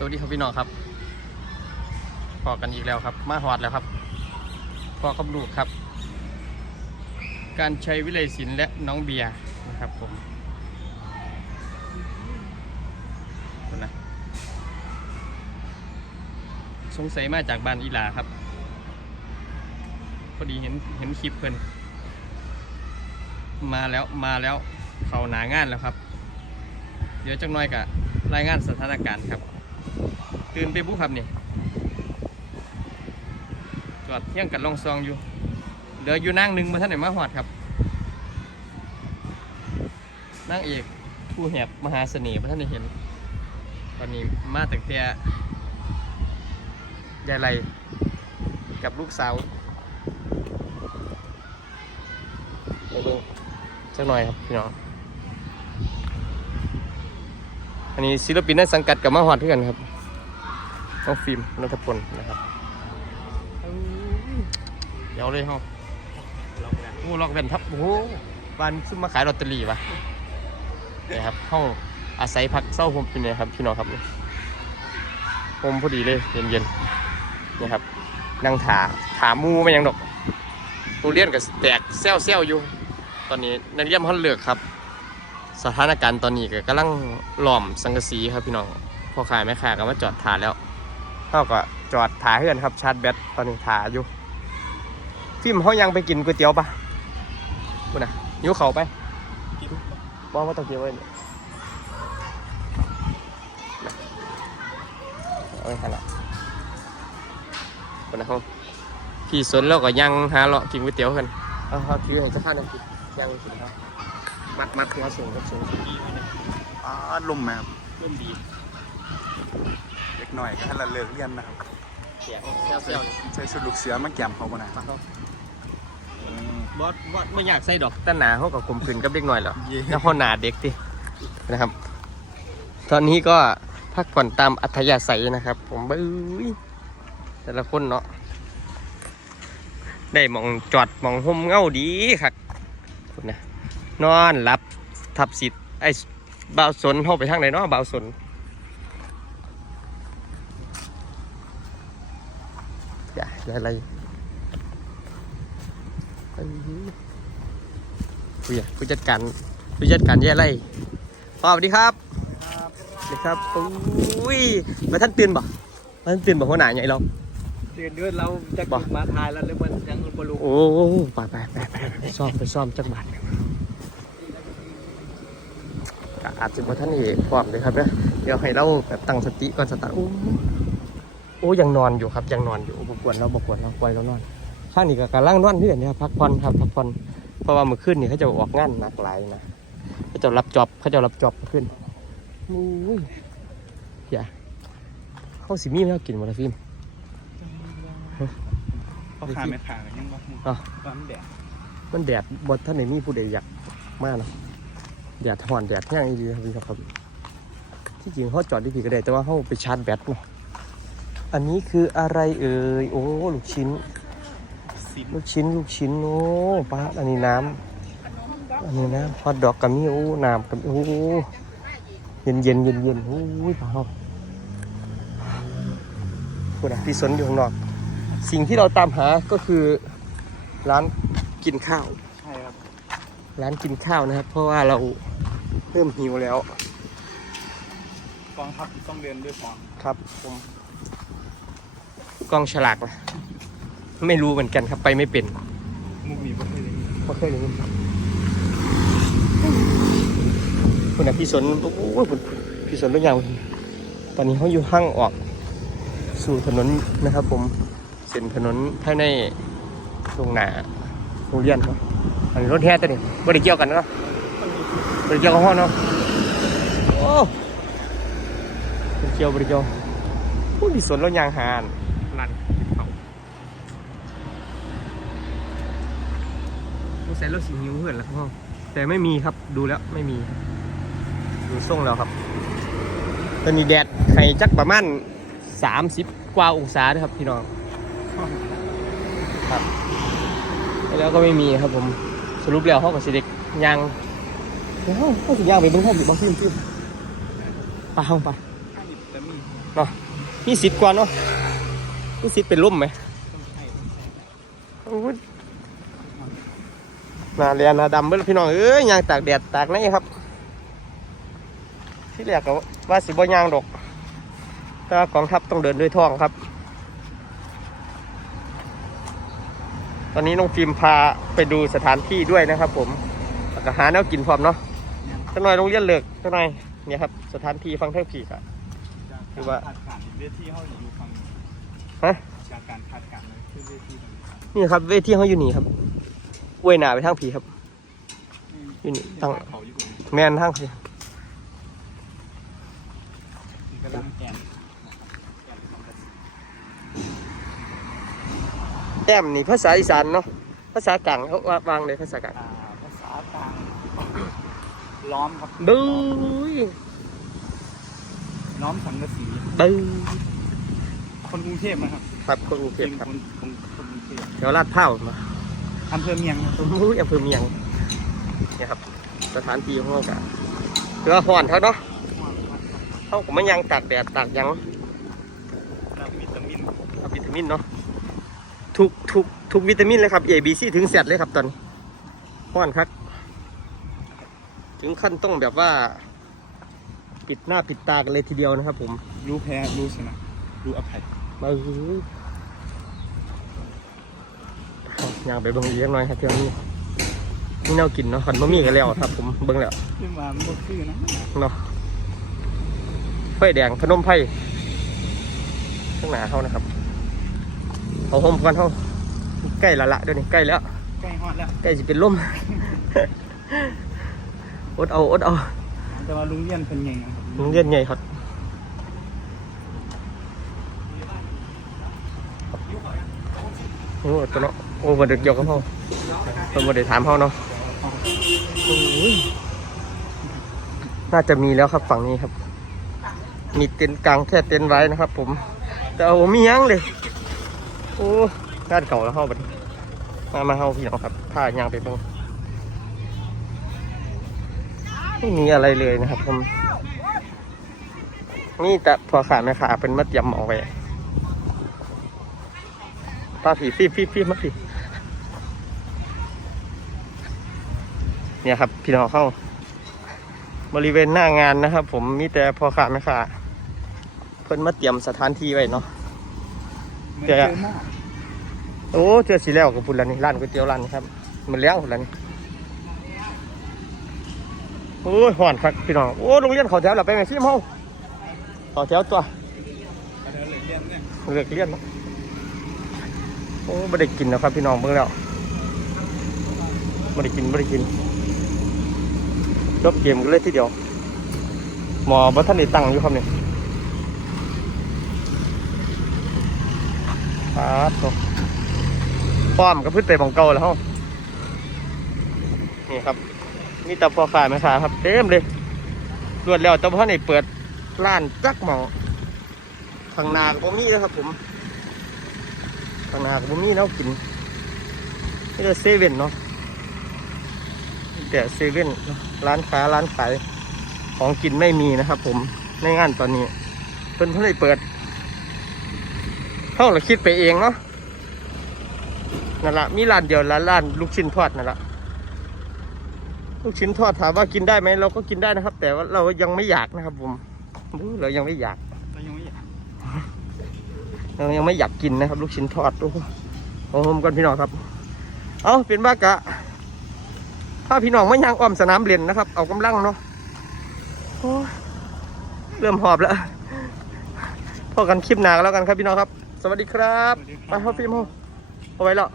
สวัสดีครับพี่น้องครับพอกันอีกแล้วครับ มาหอดแล้วครับพอกับลูกครับ การใช้วิเลยศิลป์และน้องเบียร์นะครับผมนะสงสัยมาจากบ้านอีหลาครับพอดีเห็นเห็นคลิปเพิ่นมาแล้วมาแล้วเขาหนางานแล้วครับ เดี๋ยวจักหน้อยกับรายงานสถานการณ์ครับ ตื่นไปบุครับนี่จอดเที่ยงกันลองซองอยู่ เหลืออยู่นั่งหนึ่งมาท่านไหนมาหอดครับ นั่งเอกผู้แหบมหาเสน่ห์มาท่านได้เห็น ตอนนี้มาตั้งแต่ยายไรกับลูกสาวไปเบิ่งสักหน่อยครับพี่น้องอันนี้ศิลปินในสังกัดกับมาฮอดเพื่อนครับ น้องฟิล์มนัทพลนะครับเดี๋ยวเลยเฮาโอ้ล็อกแว่นทับโอ้โหบ้านซุ่มมาขายลอตเตอรี่ปะนี่ครับห้องอาศัยพักเศร้าผมอยู่เนี่ยครับพี่น้องครับผมพอดีเลยเย็นๆนี่ครับนั่งถาถามูไม่ยังดอกตูเรียนกับแตกเซลเซลอยู่ ตอนนี้นักเรียนฮอนเลือกครับ สถานการณ์ตอนนี้ก็กำลังหล่อมสังกะสีครับพี่น้องพ่อขายแม่ค้าก็มาจอดถาแล้ว เท่าก็จอดถาเฮือนครับชาร์จแบตตอนนี้ถาอยู่ฟิล์มเขายังไปกินก๋วยเตี๋ยวปะกูนะยิ้วเขาไปบอกว่าต้องเกี่ยวไว้เนี่ยนะเอาไว้ขนาดกูนะเขาพี่สนแล้วก็ยังหาเลาะกินก๋วยเตี๋ยวกันเอาเอาถือให้จะข้าวน้ำกินยังกินครับมัดมัดหัวสูงครับสูงอ๋อลุ่มมาครับเริ่มดีเล็ก หน่อยก็ให้ละเลิกเรียนนะครับเสียงเซลเซลใช้ชุดลูกเสือมาแกมเขาปะนะบอสบอสไม่อยากใส่ดอกตั้หนาเขากับกลมกลืนกับเด็กหน่อยหรอเย่แล้วเขาหนาเด็กดินะครับ ตอนนี้ก็พักผ่อนตามอัธยาศัยนะครับ ผมเบ้ยแต่ละคนเนาะได้หมองจอดหมองห่มเงาดีครับคุณนะนอนหลับทับสิทธิ์ไอ้บ่าวสนเข้าไปทางไหนเนาะบ่าวสน อย่าอย่าอะไรเอ้ยผู้ใหญ่ผู้จัดการผู้จัดการแย่ไรพ่อสวัสดีครับสวัสดีครับอุ้ยมาท่านตื่นบ่มาท่านตื่นบ่หัวหน้าใหญ่เราเดือนเดือนเราจะบ่มาทายแล้วหรือมันยังบรูโอ้ไปไปไปไปไปซ่อมไปซ่อมจักบาทก็อาจจะมาท่านเอกพร้อมเลยครับเนอะเดี๋ยวให้เราแบบตั้งสติก่อนสตาร์ท โอ้โอ้ยังนอนอยู่ครับยังนอนอยู่บกวนเราบกวนเราปล่อยเรานอนข้างนี้ก็กำลังนอนเรื่อยเนี่ยพักผ่อนครับพักผ่อนเพราะว่าเมื่อคืนนี่เขาจะออกงานหนักหลายนะเขาจะรับจอบเขาจะรับจอบขึ้นอุ้ยอย่าเขาสิมีแล้วกินหมดแล้วฟิล์มเขาขาไม่ขายังบ่อะตอนแดดมันแดดบดท่านไหนมีผู้ใดอยากมากนะแดดห่อนแดดแห้งดีครับพี่ครับที่จริงเขาจอดที่ผีก็ได้แต่ว่าเขาไปชาร์จแบตเนาะ อันนี้คืออะไรเอ่ย โอ้ ลูกชิ้นซิมลูกชิ้น ลูกชิ้น โอ้ป้าอันนี้น้ำ อันนี้น้ำฮอตดอกกับมีโอ้ น้ำกับโอ้ เย็นเย็นเย็นเย็นโอ้ยป้าเขาคุณอะพี่สนอยู่ข้างนอก สิ่งที่เราตามหาก็คือร้านกินข้าว ใช่ครับ ร้านกินข้าวนะครับ เพราะว่าเราเริ่มหิวแล้ว กองทัพต้องเดินด้วยของครับผม กล้องฉลากนะไม่รู้เหมือนกันครับไปไม่เป็นมุกมีประเภทนี้ไม่เคยเลยคุณนะพี่สนโอ้โหพี่สนตัวอย่างตอนนี้เขาอยู่ห้างออก สู่ถนนนะครับ ผมเส้นถนนภายในโรงหนาโรงเรียนเนาะอันนี้รถแห่ตัวนี้บริเกี่ยวกันเนาะบริเกี่ยวกับห้องเนาะโอ้บริเกี่ยวบริเกี่ยวผู้พี่สนเรายางหาน ลันเขาผู้ใส่รถสีหิวเพื่อนแล้วพ่อแต่ไม่มีครับดูแล้วไม่มีดูส่งแล้วครับ ตอนนี้แดดให้จักประมาณสามสิบกว่าองศาด้วยครับพี่น้องครับแล้วก็ไม่มีครับผมสรุปแล้วเขากับสิเด็กยางเขาเขาสิยางไปเบิ้งห้องอยู่บ้างฟิล์มฟิล์มไปห้องไปข้าเนาะมีสิทธิ์กว่าเนาะ มีสิทธิ์เป็นล่มไหมโอ้หนาเรียนหนาดำเบิ้ลพี่น้องเอ้ยยางตากแดดตากในครับ ที่แรกก็ว่าสิบ่ยางดอกแต่ว่ากองทัพต้องเดินด้วยท้องครับ ตอนนี้น้องฟิล์มพาไปดูสถานที่ด้วยนะครับ ผมก็หาแนวกินพร้อมเนาะจังหน่อยโรงเรียนเลิกจังหน่อยเนี่ยครับ สถานที่ฟังเท่าผีกอะคือว่าทีเขาอยู่ฝั่ง ฮะจากการคาดการณ์เลยคือเวทีฝั่งนี่ครับเวทีเขาอยู่นี่ครับอวยหนาไปทางผีครับ อยู่นี่ตั้งเขาอยู่บนแมนทางผีกำลังแกนแต้มนี่ภาษาอีสานเนาะภาษากลางเขาว่าวางเลยภาษากลางอ่าภาษากลางล้อมครับบู๊ยล้อมสังกะสีบู๊ คนกรุงเทพนะครับครับคนกรุงเทเป็พนครับคนคนคนกรุงเทพแถวลาดพร้าวมาอำเภอเมียงครับบู๊ยอำเภอเมียงเนี่ยครับ สถานที่ของเรากะคือว่าห่อนเขาเนาะเขาก็ไม่ยังตากแดดตากหยังรับวิตามินครับวิตามินเนาะทุกทุกทุกวิตามินเลยครับ A B C ถึงเสร็จเลยครับตอนนี้ห้อนครับ ถึงขั้นต้องแบบว่า ปิดหน้าปิดตากันเลยทีเดียวนะครับผม รู้แพ้รู้ชนะรู้อภัย มาอื้ออยางไปเบิ่งอีกเล็กน้อยครับเที่ยวนี้นี่แนวกินเนาะขันบะหมี่กันแล้วครับ ผมเบิ่งแล้วขึ้นมามันก็คือนะเนาะไฟแดงพนมไพ่ข้างหน้าเขานะครับเอาโฮมก่อนเขาใกล้ละละเดี๋ยวนี้ใกล้แล้วใกล้ฮอดแล้วใกล้จะเป็นลมอดเอาอดเอาแต่ว่าลุงเรียนเป็นไงครับโรงเรียนใหญ่ครับ โอ้ตัวเนาะโอ้บไดเกี่ยวกับเขาเพิ่นบไดถามเขาเนาะโอ้ยน่าจะมีแล้วครับฝั่งนี้ครับ มีเต็นท์กลางแค่เต็นท์ไว้นะครับ ผม แต่เอามียังเลย โอ้งานเก่าแล้วเข้าบัดนี้มามาเข้าพี่น้องครับผ้ายางไปเบิ่งไม่มีอะไรเลยนะครับผมนี่แต่พอขาแม่ขาเป็นมัดยำเอาไว้ ตาผีฟีฟีฟีมาผีเนี่ยครับ พี่น้องเข้า บริเวณหน้างานนะครับ ผมมีแต่พอขาแม่ขาเพิ่นมาเตรียมสถานที่ไว้เนาะเหมือนเจเจออหม้อโอ้เจอสีแล้วกับพุ่นแล้วนี่ร้านก๋วยเตี๋ยวร้านนี้ครับ มันเลี้ยงพุ่นแล้วนี่โอ้ยห่อนครับพี่น้องโอ้โรงเรียนเขาแถวหลับไปไหมพี่เมาเขาแถวตัวเดินเลยเรียนเนี่ยเลือกเลี่ยนเนาะ โอ้ไม่ได้กินนะครับพี่น้องเบิ่งแล้วไม่ได้กินไม่ได้กินจบเกมกันเลยทีเดียว หมอบัท่านได้ตั้งอยู่ครับเนี่ยครับผมป้อมก็พึ่งไปบังเก่าแล้วเฮานี่ครับมีแต่พอขายไหมค้าครับเต็มเลยรวดแล้วต่พ่อในเปิดร้านจักหมอข้างหน้ากับผมนี่นะครับผม ข้างหน้ากับผมนี่เนากินนี่ก็เซเว่นเนาะแต่เซเว่นร้านค้าร้านขายของกินไม่มีนะครับผมในงานตอนนี้เพิ่นเพิ่งได้เปิดเท่าเราคิดไปเองเนาะนั่นละมีร้านเดียวร้านร้านลูกชิ้นทอดนั่นละลูกชิ้นทอดถามว่ากินได้ไหมเราก็กินได้นะครับ แต่ว่าเรายังไม่อยากนะครับผมเรายังไม่อยาก เรายังไม่อยาก เรายังไม่อยากกินนะครับ ลูกชิ้นทอดโอ้โหของผมกันพี่น้องครับ เอาเป็นบ้ากะ ถ้าพี่น้องไม่ยังอ้อมสนามเรียนนะครับ เอากำลังเนาะโอ้ยเริ่มหอบแล้วพอกันคลิปหนากันแล้วกันครับพี่น้องครับ สวัสดีครับสวัสดีครับไปเข้าฟิล์มเอาเอาไว้แล้ว